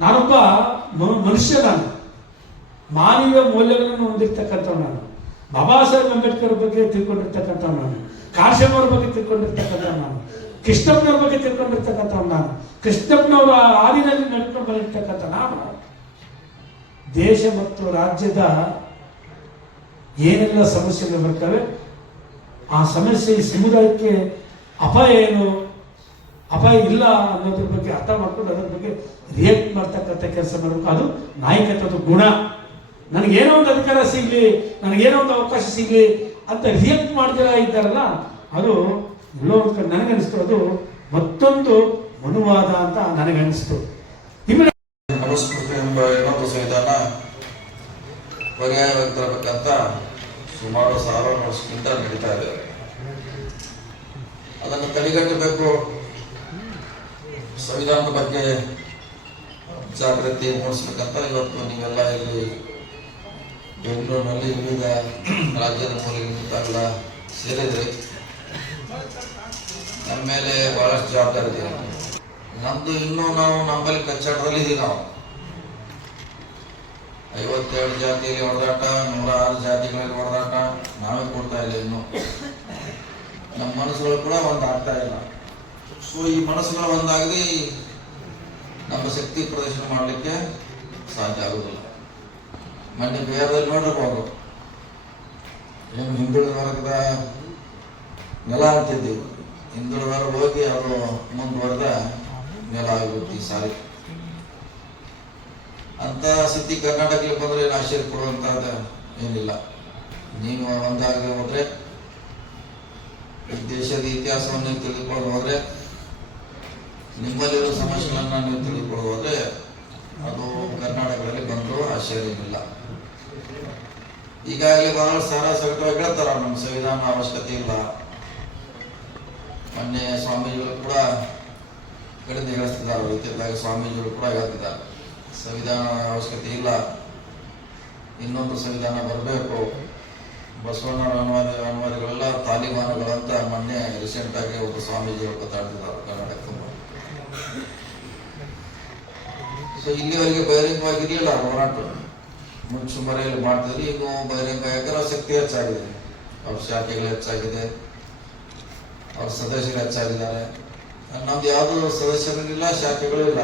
ನಾನೊಬ್ಬ ಮನುಷ್ಯ ನಾನು. ಮಾನವೀಯ ಮೌಲ್ಯಗಳನ್ನು ಹೊಂದಿರ್ತಕ್ಕಂಥ ನಾನು. ಬಾಬಾ ಸಾಹೇಬ್ ಅಂಬೇಡ್ಕರ್ ಬಗ್ಗೆ ತಿಳ್ಕೊಂಡಿರ್ತಕ್ಕಂಥ ನಾನು. ಕಾಶ್ಯಮ್ಮವ್ರ ಬಗ್ಗೆ ತಿಳ್ಕೊಂಡಿರ್ತಕ್ಕಂಥ ನಾನು. ಕೃಷ್ಣಪ್ಪನವ್ರ ಬಗ್ಗೆ ತಿಳ್ಕೊಂಡಿರ್ತಕ್ಕಂಥವ್ ನಾನು. ಕೃಷ್ಣಪ್ಪನವರ ಹಾದಿನಲ್ಲಿ ನಡ್ಕೊಂಡು ಬಂದಿರ್ತಕ್ಕಂಥ ನಾನು. ದೇಶ ಮತ್ತು ರಾಜ್ಯದ ಏನೆಲ್ಲ ಸಮಸ್ಯೆಗಳು ಬರ್ತವೆ, ಆ ಸಮಸ್ಯೆ ಸಮುದಾಯಕ್ಕೆ ಅಪಾಯ ಏನು, ಅಪಾಯ ಇಲ್ಲ ಅನ್ನೋದ್ರ ಬಗ್ಗೆ ಅರ್ಥ ಮಾಡ್ಕೊಂಡು ಅದ್ರ ಬಗ್ಗೆ ರಿಯಾಕ್ಟ್ ಮಾಡ್ತಕ್ಕಂಥ ಕೆಲಸ ಮಾಡಬೇಕು. ಅದು ನಾಯಕತ್ವದ ಗುಣ. ನನಗೇನೋ ಒಂದು ಅಧಿಕಾರ ಸಿಗಲಿ ನನಗೇನೋ ಒಂದು ಅವಕಾಶ ಸಿಗಲಿ ಅಂತ ರಿಯಾಕ್ಟ್ ಮಾಡ್ದಿರ ಇದ್ದಾರಲ್ಲ, ಅದು ಕಡೆ ನನಗನ್ನಿಸ್ತು ಅದು ಮತ್ತೊಂದು ಅನುವಾದ ಅಂತ ನನಗನ್ನಿಸ್ತು. ಅನಿಸ್ತು ಮನುಸ್ಮೃತಿ ಎಂಬ ಇನ್ನೊಂದು ಸಂವಿಧಾನ ಪರ್ಯಾಯ ತರಬೇಕಂತ ಸುಮಾರು ಸಾವಿರ ವರ್ಷಕ್ಕಿಂತ ನಡೀತಾ ಇದೆ. ಅದನ್ನು ತಡೆಗಟ್ಟಬೇಕು. ಸಂವಿಧಾನದ ಬಗ್ಗೆ ಜಾಗೃತಿ ಮೂಡಿಸ್ಬೇಕಂತ ಇವತ್ತು ನೀವೆಲ್ಲ ಇಲ್ಲಿ ಬೆಂಗಳೂರಿನಲ್ಲಿ ವಿವಿಧ ರಾಜ್ಯದ ಮೂಲಗಳಿಂದ ಸೇರಿದ್ರಿ. ನಮ್ಮ ಮೇಲೆ ಬಹಳಷ್ಟು ಜವಾಬ್ದಾರಿ ಇದೆ. ನಮ್ದು ಇನ್ನೂ ನಾವು ನಮ್ಮಲ್ಲಿ ಕಚ್ಚಾಟದಲ್ಲಿ ಇದೀವಿ ನಾವು. ಐವತ್ತೆರಡು ಜಾತಿಯಲ್ಲಿ ಹೊಡೆದಾಟ ನೂರ ಆರು ಜಾತಿಗಳಲ್ಲಿ ಹೊಡೆದಾಟ, ನಾವೇ ಕೊಡ್ತಾ ಇಲ್ಲ ಇನ್ನು. ನಮ್ಮ ಮನಸ್ಸುಗಳು ಕೂಡ ಒಂದು ಆಗ್ತಾ ಇಲ್ಲ. ಸೊ ಈ ಮನಸ್ಸುಗಳು ಒಂದಾಗಲಿ ನಮ್ಮ ಶಕ್ತಿ ಪ್ರದರ್ಶನ ಮಾಡಲಿಕ್ಕೆ ಸಾಧ್ಯ ಆಗುದಿಲ್ಲ. ಮೊನ್ನೆ ಬಿಹಾರದಲ್ಲಿ ನೋಡಿರ್ಬೋದು ಏನು ಹಿಂದುಳಿದ ವರ್ಗದ ನೆಲ ಅಂತಿದ್ದೀವಿ ಹಿಂದುಳಿದವರು ಹೋಗಿ ಅವರು ಮುಂದುವರೆದ ನೆಲ ಆಗಿಬಿಟ್ಟು ಈ ಸಾರಿ. ಅಂತ ಸ್ಥಿತಿ ಕರ್ನಾಟಕಕ್ಕೆ ಬಂದ್ರೆ ಏನು ಆಶ್ಚರ್ಯ ಪಡುವಂತಹದ್ದು ಏನಿಲ್ಲ. ನೀವು ಒಂದಾಗ ಹೋದ್ರೆ ದೇಶದ ಇತಿಹಾಸವನ್ನು ತಿಳಿದುಕೊಂಡು ಹೋದ್ರೆ ನಿಮ್ಮಲ್ಲಿರೋ ಸಮಸ್ಯೆಗಳನ್ನು ನೀವು ತಿಳಿದುಕೊಂಡು ಹೋದ್ರೆ ಅದು ಕರ್ನಾಟಕದಲ್ಲಿ ಬಂದರೂ ಆಶ್ಚರ್ಯವಿಲ್ಲ ಈಗಾಗಲೇ ಬಹಳ ಸಾರ ಸರ್ಕಾರ ಹೇಳ್ತಾರ ನಮ್ಮ ಸಂವಿಧಾನ ಅವಶ್ಯಕತೆ ಇಲ್ಲ. ಮೊನ್ನೆ ಸ್ವಾಮೀಜಿಗಳು ಕೂಡ ಕಡಿದು ಹೇಳ್ತಿದ್ದಾರೆ ಇತ್ತಿದ್ದಾಗ ಸ್ವಾಮೀಜಿಗಳು ಕೂಡ ಹೇಳ್ತಿದ್ದಾರೆ, ಸಂವಿಧಾನ ಅವಶ್ಯಕತೆ ಇಲ್ಲ. ಇನ್ನೊಂದು ಸಂವಿಧಾನ ಬರಬೇಕು. ಬಸವಣ್ಣನ ಅನುವಾದಿ ಅನುವಾದಿಗಳೆಲ್ಲ ತಾಲಿಬಾನುಗಳಂತ ಮೊನ್ನೆ ರೀಸೆಂಟ್ ಆಗಿ ಒಬ್ಬ ಸ್ವಾಮೀಜಿಗಳು ಮಾತಾಡ್ತಿದ್ದಾರೆ ಕರ್ನಾಟಕ ಸೊ ಇಲ್ಲಿವರೆಗೆ ಬಹಿರಂಗವಾಗಿರಲಿಲ್ಲ ಹೋರಾಟ? ಮುನ್ಸುಮರೆಯಲ್ಲಿ ಮಾಡ್ತಿದ್ರು, ಈಗ ಬಹಿರಂಗ ಯಾಕಂದ್ರೆ ಶಕ್ತಿ ಹೆಚ್ಚಾಗಿದೆ. ಅವ್ರ ಶಾಖೆಗಳು ಹೆಚ್ಚಾಗಿದೆ. ಅವ್ರ ಸದಸ್ಯರು ಹೆಚ್ಚಾಗಿದ್ದಾರೆ. ನಮ್ದು ಯಾವುದು ಸದಸ್ಯರಿಲ್ಲ ಶಾಖೆಗಳು ಇಲ್ಲ.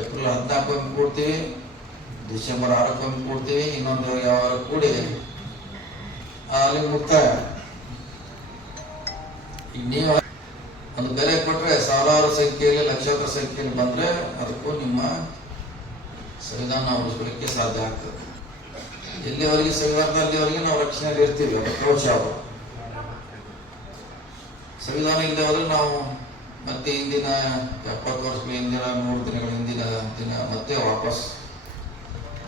ಏಪ್ರಿಲ್ ಹದಿನಾಲ್ಕು ಕೊಡ್ತೀವಿ, ಡಿಸೆಂಬರ್ ಆರಕ್ಕೊಮ್ಮೆ ಕೊಡ್ತೀವಿ, ಇನ್ನೊಂದು ಯಾವಾಗ ಕೂಡಿ ಅಲ್ಲಿ ಮುಕ್ತಾಯ ನೀವು ಒಂದು ಬೆಲೆ ಕೊಟ್ರೆ ಸಾವಿರಾರು ಸಂಖ್ಯೆಯಲ್ಲಿ, ಲಕ್ಷಾಂತರ ಸಂಖ್ಯೆಯಲ್ಲಿ ಬಂದ್ರೆ ಅದಕ್ಕೂ ನಿಮ್ಮ ಸಂವಿಧಾನ ಉಳಿಸ್ಕೊಳ್ಳಿಕ್ಕೆ ಸಾಧ್ಯ ಆಗ್ತದೆ. ಎಲ್ಲಿವರೆಗೆ ಸಂವಿಧಾನ ಅಲ್ಲಿವರೆಗೆ ನಾವು ರಕ್ಷಣೆಯಲ್ಲಿ ಇರ್ತೀವಿ, ಅದು ಅದು ಸಂವಿಧಾನ ಇಲ್ಲದೆ ಹೋದ್ರೆ ನಾವು ಮತ್ತೆ ಹಿಂದಿನ ಎಪ್ಪತ್ತು ವರ್ಷಗಳ ಹಿಂದಿನ, ನೂರು ದಿನಗಳ ಹಿಂದಿನ ದಿನ ಮತ್ತೆ ವಾಪಸ್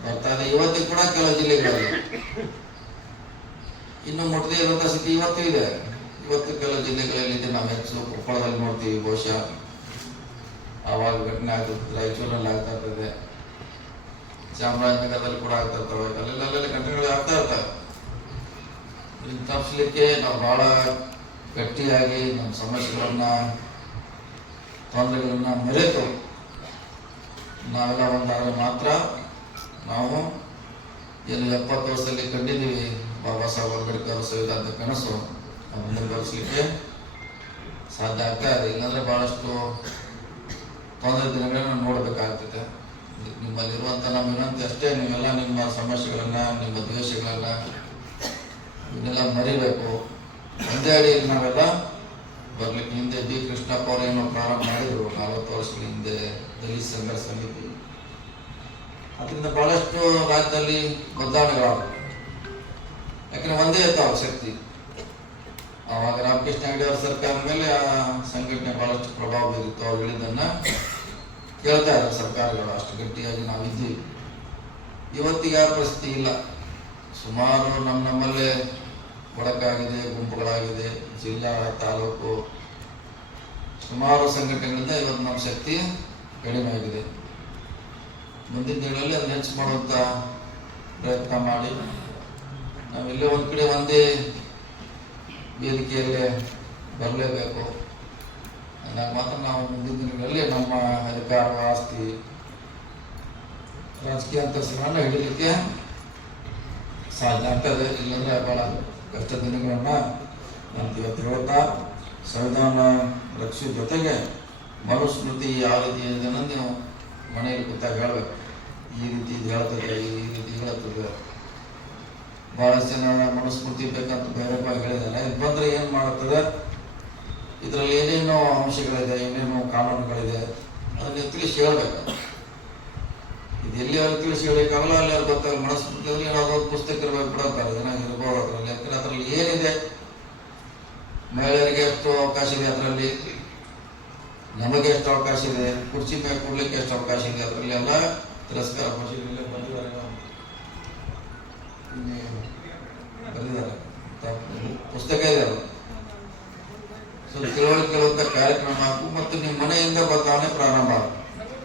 ಬರ್ತಾ ಇದೆ. ಇವತ್ತಿಗೆ ಕೂಡ ಕೆಲವು ಜಿಲ್ಲೆಗಳಲ್ಲಿ. ಇನ್ನು ಮುಟ್ಟದೇ ಇರುವಂತಹ ಸ್ಥಿತಿ ಇವತ್ತು ಇದೆ. ಇವತ್ತು ಕೆಲವು ಜಿಲ್ಲೆಗಳಲ್ಲಿ ನಾವು ಹೆಚ್ಚು ಕೊಪ್ಪಳದಲ್ಲಿ ನೋಡ್ತೀವಿ. ಬಹುಶಃ ಆವಾಗ ಘಟನೆ ಆಗ್ತಿರ್ತದೆ ರಾಯಚೂರಲ್ಲಿ ಆಗ್ತಾ ಇರ್ತದೆ. ಚಾಮರಾಜನಗರದಲ್ಲಿ ಕೂಡ ಆಗ್ತಾ ಇರ್ತವೆ. ಅಲ್ಲೆಲ್ಲ ಅಲ್ಲೆಲ್ಲ ಘಟನೆಗಳು ಆಗ್ತಾ ಇರ್ತವೆ. ಇದನ್ನು ತಪ್ಪಿಸ್ಲಿಕ್ಕೆ ನಾವು ಬಹಳ ಗಟ್ಟಿಯಾಗಿ ನಮ್ಮ ಸಮಸ್ಯೆಗಳನ್ನ, ತೊಂದರೆಗಳನ್ನ ಮರೆತು ನಾವೆಲ್ಲ ಒಂದಾದ್ರೆ ಮಾತ್ರ ನಾವು ಏನು ಎಪ್ಪತ್ತು ವರ್ಷದಲ್ಲಿ ಕಂಡಿದ್ದೀವಿ. ಬಾಬಾ ಸಾಹೇಬ್ ಅಂಬೇಡ್ಕರ್ ಸಂವಿಧಾನದ ಕನಸು. ಅದನ್ನು ನಿರ್ವಹಿಸಲಿಕ್ಕೆ ಸಾಧ್ಯ ಆಗ್ತಾ ಇದೆ. ಇಲ್ಲಾಂದ್ರೆ ಬಹಳಷ್ಟು ತೊಂದರೆ ದಿನಗಳನ್ನು ನೋಡಬೇಕಾಗ್ತದೆ. ನಿಮ್ಮಲ್ಲಿರುವಂಥ ನಮ್ಮ ವಿನಂತಿ ಅಷ್ಟೇ. ನೀವೆಲ್ಲ ನಿಮ್ಮ ಸಮಸ್ಯೆಗಳನ್ನ, ನಿಮ್ಮ ದ್ವೇಷಗಳನ್ನ ಇದನ್ನೆಲ್ಲ ಮರಿಬೇಕು. ಒಂದೇ ಅಡಿಯಲ್ಲಿ ನಾವೆಲ್ಲ ಬರ್ಲಿಕ್ಕೆ ಹಿಂದೆ ಬಿ ಕೃಷ್ಣಪ್ಪ ಅವರು ಏನೋ ಪ್ರಾರಂಭ ಮಾಡಿದ್ರು ನಲವತ್ತು ವರ್ಷಗಳ ಹಿಂದೆ ದಲಿತ ಸಂಘರ್ಷ ಸಮಿತಿ. ಅದರಿಂದ ಬಹಳಷ್ಟು ರಾಜ್ಯದಲ್ಲಿ ಬದಲಾವಣೆಗಳಾದವು ಯಾಕಂದ್ರೆ ಒಂದೇ ಇರ್ತಾವ ಶಕ್ತಿ. ಆವಾಗ ರಾಮಕೃಷ್ಣ ಹೆಗಡೆ ಅವರ ಸರ್ಕಾರ ಮೇಲೆ ಆ ಸಂಘಟನೆ ಬಹಳಷ್ಟು ಪ್ರಭಾವ ಬೀರಿತ್ತು. ಅವ್ರು ಹೇಳಿದ್ದನ್ನ ಕೇಳ್ತಾ ಇದ್ದಾರೆ ಸರ್ಕಾರಗಳು. ಅಷ್ಟು ಗಟ್ಟಿಯಾಗಿ ನಾವಿದ್ದೀವಿ. ಇವತ್ತಿಗೆ ಆ ಪರಿಸ್ಥಿತಿ ಇಲ್ಲ. ಸುಮಾರು ನಮ್ಮ ನಮ್ಮಲ್ಲೇ ಒಡಕಾಗಿದೆ ಗುಂಪುಗಳಾಗಿದೆ, ಜಿಲ್ಲಾ ತಾಲೂಕು. ಸುಮಾರು ಸಂಘಟನೆಗಳಿಂದ ಇವತ್ತು ನಮ್ಮ ಶಕ್ತಿ ಕಡಿಮೆ ಆಗಿದೆ. ಮುಂದಿನ ದಿನಗಳಲ್ಲಿ ಅದನ್ನ ಹೆಚ್ಚು ಮಾಡುವಂತ ಪ್ರಯತ್ನ ಮಾಡಿ. ನಾವೆಲ್ಲೇ ಒಂದು ಕಡೆ ಒಂದೇ ವೇದಿಕೆಯಲ್ಲೇ ಬರಲೇಬೇಕು. ಅಂದಾಗ ಮಾತ್ರ ನಾವು ಮುಂದಿನ ದಿನಗಳಲ್ಲಿ ನಮ್ಮ ಅಧಿಕಾರ, ಆಸ್ತಿ, ರಾಜಕೀಯ ಅಂತಸ್ತುಗಳನ್ನ ಹಿಡಿಯಲಿಕ್ಕೆ ಸಾಧ್ಯ ಆಗ್ತದೆ. ಇಲ್ಲಾಂದ್ರೆ ಬಹಳ ಕಷ್ಟ ದಿನಗಳನ್ನ ಅಂತ ಇವತ್ತು ಹೇಳ್ತಾ ಸಂವಿಧಾನ ರಕ್ಷೆ ಜೊತೆಗೆ ಮನುಸ್ಮೃತಿ ಯಾವ ರೀತಿ ಇದೆ ಅನ್ನೋದು ನೀವು ಮನೆಯಲ್ಲಿ ಕೂತಾಗ ಹೇಳ್ಬೇಕು. ಈ ರೀತಿ ಹೇಳ್ತದೆ, ಈ ರೀತಿ ಹೇಳ್ತದೆ. ಬಹಳಷ್ಟು ಜನ ಮನುಸ್ಮೃತಿ ಬೇಕಂತ ಬೇರೆ ಬಗ್ಗೆ ಹೇಳಿದ್ದಾರೆ. ಇದು ಬಂದ್ರೆ ಏನು ಮಾಡುತ್ತದೆ? ಇದರಲ್ಲಿ ಏನೇನೋ ಅಂಶಗಳಿದೆ ಏನೇನೋ ಕಾನೂನುಗಳಿದೆ ಅದನ್ನ ತಿಳಿಸಿ ಹೇಳ್ಬೇಕು. ಇದು ಎಲ್ಲಿ ಅವ್ರು ತಿಳಿಸಿ ಹೇಳಿಕ್ಕಾಗಲ್ಲ ಅಲ್ಲಿ ಅವ್ರು ಗೊತ್ತಾಗ ಮನಸ್ಮೃತಿಯಲ್ಲಿ ಯಾವುದೋ ಒಂದು ಪುಸ್ತಕ ಇರಬೇಕು ಏನಾಗಿ ಇರ್ಬೋದು ಅದರಲ್ಲಿ. ಯಾಕಂದ್ರೆ ಅದರಲ್ಲಿ ಏನಿದೆ? ಮಹಿಳೆಯರಿಗೆ ಎಷ್ಟು ಅವಕಾಶ ಇದೆ ಅದರಲ್ಲಿ. ನಮಗೆ ಎಷ್ಟು ಅವಕಾಶ ಇದೆ. ಕುರ್ಚಿ ಮೇಲೆ ಕೊಡ್ಲಿಕ್ಕೆ ಎಷ್ಟು ಅವಕಾಶ ಇದೆ ಅದರಲ್ಲಿ ಎಲ್ಲ ತಿರಸ್ಕಾರ ಬಂದಿದ್ದಾರೆ. ತಪ್ಪು ಪುಸ್ತಕ ಇದೆ ಸೊ ತಿಳುವಳಿಕೆ ಇರುವಂತ ಕಾರ್ಯಕ್ರಮ ಹಾಕು ಮತ್ತು ನಿಮ್ಮ ಮನೆಯಿಂದ ಬರ್ತಾನೆ ಪ್ರಾರಂಭ.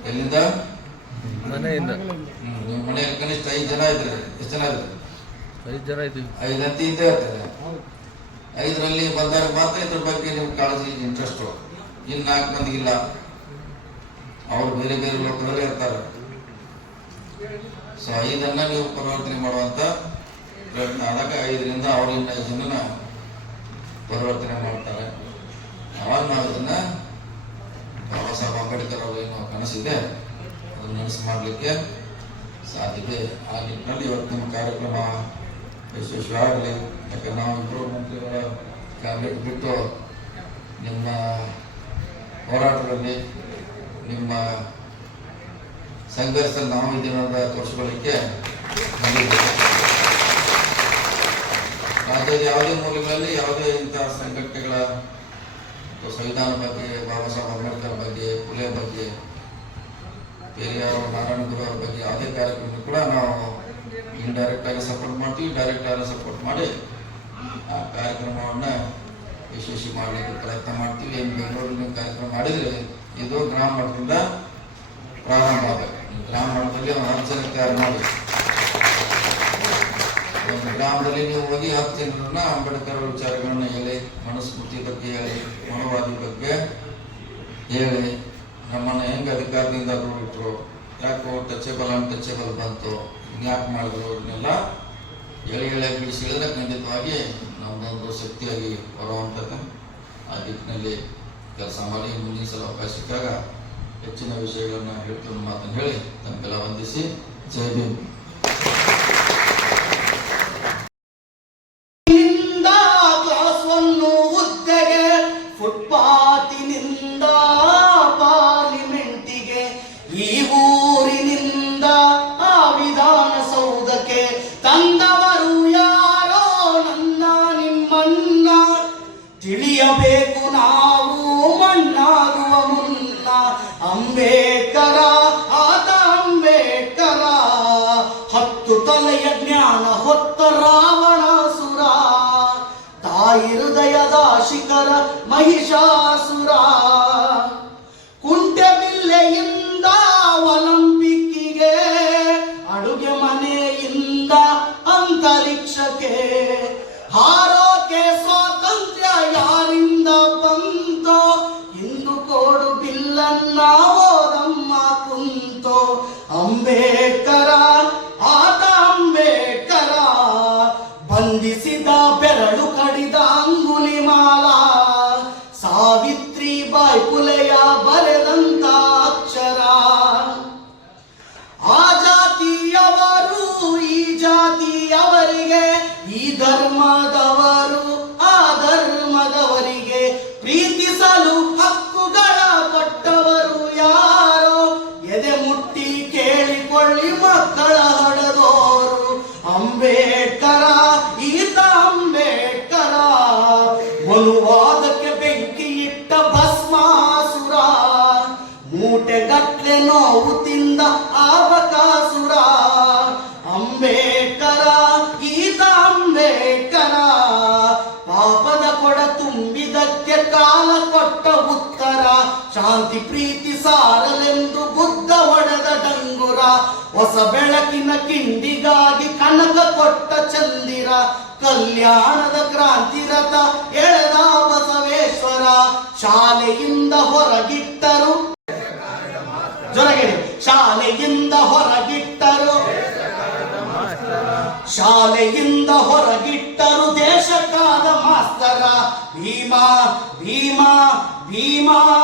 ಎಲ್ಲಿಂದ? ಮನೆಯಿಂದ. ನಿಮ್ಮ ಮನೆಯಲ್ಲಿ ಕನಿಷ್ಠ ಐದು ಜನ ಇದ್ರೆ ಎಷ್ಟು ಜನ ಇದ್ರೆ ಐದು ಜನ ಇದ್ದೀವಿ. ಐದು ಅಂತ ಇದ್ದೇ ಇರ್ತದೆ. ಐದರಲ್ಲಿ ಬಂದಾಗ ಮಾತ್ರ ಇದ್ರ ಬಗ್ಗೆ ನಿಮ್ಗೆ ಕಾಳಜಿ ಇಂಟ್ರೆಸ್ಟು ಇನ್ನು ನಾಲ್ಕು ಮಂದಿ ಇಲ್ಲ. ಅವ್ರು ಬೇರೆ ಬೇರೆ ಲೋಕದಲ್ಲಿ ಇರ್ತಾರೆ. ಸೊ ಐದನ್ನ ನೀವು ಪರಿವರ್ತನೆ ಮಾಡುವಂತ ಪ್ರಯತ್ನ ಆದಾಗ ಐದರಿಂದ ಅವರಿಂದ ಐದು ಜನನ ಪರಿವರ್ತನೆ ಮಾಡ್ತಾರೆ. ಅವಾಗ ನಾವು ಅದನ್ನ ಬಾಬಾ ಸಾಹೇಬ್ ಅಂಬೇಡ್ಕರ್ ಅವರು ಏನೋ ಕನಸಿದೆ, ಅದನ್ನ ನನಸು ಮಾಡಲಿಕ್ಕೆ ಸಾಧ್ಯತೆ ಆ ನಿಟ್ಟಿನಲ್ಲಿ ಇವತ್ತು ನಿಮ್ಮ ಕಾರ್ಯಕ್ರಮ ಯಶಸ್ವಿ ಆಗಲಿ ಯಾಕಂದ್ರೆ ನಾವು ಇಬ್ಬರು ಮಂತ್ರಿಗಳ ಕ್ಯಾಬಿನೆಟ್ ಬಿಟ್ಟು ನಿಮ್ಮ ಹೋರಾಟದಲ್ಲಿ, ನಿಮ್ಮ ಸಂಘರ್ಷದಲ್ಲಿ ನಾವು ತೋರ್ಸ್ಕೊಳ್ಳಿಕ್ಕೆ ತೋರಿಸ್ಕೊಳ್ಳಿಕ್ಕೆ ರಾಜ್ಯದ ಯಾವುದೇ ಮೂಲೆಗಳಲ್ಲಿ ಯಾವುದೇ ಇಂತಹ ಸಂಘಟನೆಗಳ ಸಂವಿಧಾನ ಬಗ್ಗೆ ಬಾಬಾ ಸಾಹೇಬ್ ಅಂಬೇಡ್ಕರ್ ಬಗ್ಗೆ, ಪುಲೆ ಬಗ್ಗೆ, ಪೆರಿಯಾರ್ ನಾರಾಯಣ ಗುರು ಅವ್ರ ಬಗ್ಗೆ ಯಾವುದೇ ಕಾರ್ಯಕ್ರಮ ಕೂಡ ನಾವು ಇಂಡೈರೆಕ್ಟ್ ಆಗಿ ಸಪೋರ್ಟ್ ಮಾಡ್ತೀವಿ ಡೈರೆಕ್ಟ್ ಆಗಿ ಸಪೋರ್ಟ್ ಮಾಡಿ ಆ ಕಾರ್ಯಕ್ರಮವನ್ನ ಯಶಸ್ವಿ ಮಾಡಲಿಕ್ಕೆ ಪ್ರಯತ್ನ ಮಾಡ್ತೀವಿ. ಏನು ಬೆಂಗಳೂರಿನ ಕಾರ್ಯಕ್ರಮ ಮಾಡಿದ್ರೆ ಇದು ಗ್ರಾಮ ಮಟ್ಟದಿಂದ ಪ್ರಾರಂಭ ಆಗಬೇಕು. ಗ್ರಾಮ ಮಟ್ಟದಲ್ಲಿ ಅವನ ಜನ ತಯಾರು ಮಾಡಿ. ಒಂದು ಗ್ರಾಮದಲ್ಲಿ ನೀವು ಹೋಗಿ ಹತ್ತು ಜನರನ್ನ ಅಂಬೇಡ್ಕರ್ ವಿಚಾರಗಳನ್ನ ಹೇಳಿ ಮನುಸ್ಮೃತಿ ಬಗ್ಗೆ ಹೇಳಿ, ಮನೋವಾದಿ ಬಗ್ಗೆ ಹೇಳಿ. ನಮ್ಮನ್ನ ಹೆಂಗೆ ಅಧಿಕಾರದಿಂದ ಬಿಟ್ರು ಯಾಕೋ ಟಚೇಬಲ್ ಅನ್ಟಚೇಬಲ್ ಬಂತು ಯಾಕೆ ಮಾಡಿದ್ರು ಇದನ್ನೆಲ್ಲ ಎಳೆ ಎಳೆ ಬಿಡಿಸಿ ಹೇಳಿದ್ರೆ ಖಂಡಿತವಾಗಿ ನಮ್ದೊಂದು ಶಕ್ತಿಯಾಗಿ ಬರುವಂಥದ್ದು. ಆ ದಿಕ್ಕಿನಲ್ಲಿ ಕೆಲಸ ಮಾಡಿ ಮುಂದಿನ ಸಲ ಅವಕಾಶ ಸಿಕ್ಕಾಗ ಹೆಚ್ಚಿನ ವಿಷಯಗಳನ್ನ ಹೇಳ್ತೀವಿ ಮಾತನ್ನು ಹೇಳಿ ತಮಗೆಲ್ಲ ವಂದಿಸಿ. ಜೈ ಭೀಮ್. ತಿಳಿಯಬೇಕು ನಾವು ಮಣ್ಣಾಗುವ ಮುನ್ನ. ಅಂಬೇಡ್ಕರ, ಆತ ಅಂಬೇಡ್ಕರ. ಹತ್ತು ತಲೆಯ ಜ್ಞಾನ ಹೊತ್ತ ರಾವಣಾಸುರ. ತಾಯಿ ಹೃದಯದ ಶಿಖರ, ಮಹಿಷಾಸುರ ನೋವು ತಿಂದ ಆಬಕಾಸುರ ಅಂಬೇಕರ ಗೀತ ಅಂಬೇಡ್ಕರ ಪಾಪದ ಕೊಡ ತುಂಬಿದಕ್ಕೆ ಕಾಲ ಕೊಟ್ಟ ಉತ್ತರ. ಶಾಂತಿ ಪ್ರೀತಿ ಸಾರಲೆಂದು ಬುದ್ಧ ಒಡೆದ ಡಂಗುರ. ಹೊಸ ಬೆಳಕಿನ ಕಿಂಡಿಗಾಗಿ ಕನಕ ಕೊಟ್ಟ ಚಂದಿರ. ಕಲ್ಯಾಣದ ಕ್ರಾಂತಿ ರಥ ಎಳೆದ ಬಸವೇಶ್ವರ. ಶಾಲೆಯಿಂದ ಹೊರಗಿಟ್ಟರು ಜೊರಗೇಳಿ ಶಾಲೆಯಿಂದ ಹೊರಗಿಟ್ಟರು. ಶಾಲೆಯಿಂದ ಹೊರಗಿಟ್ಟರು ದೇಶಕ್ಕಾದ ಮಾಸ್ತರ. ಭೀಮಾ ಭೀಮಾ ಭೀಮಾ.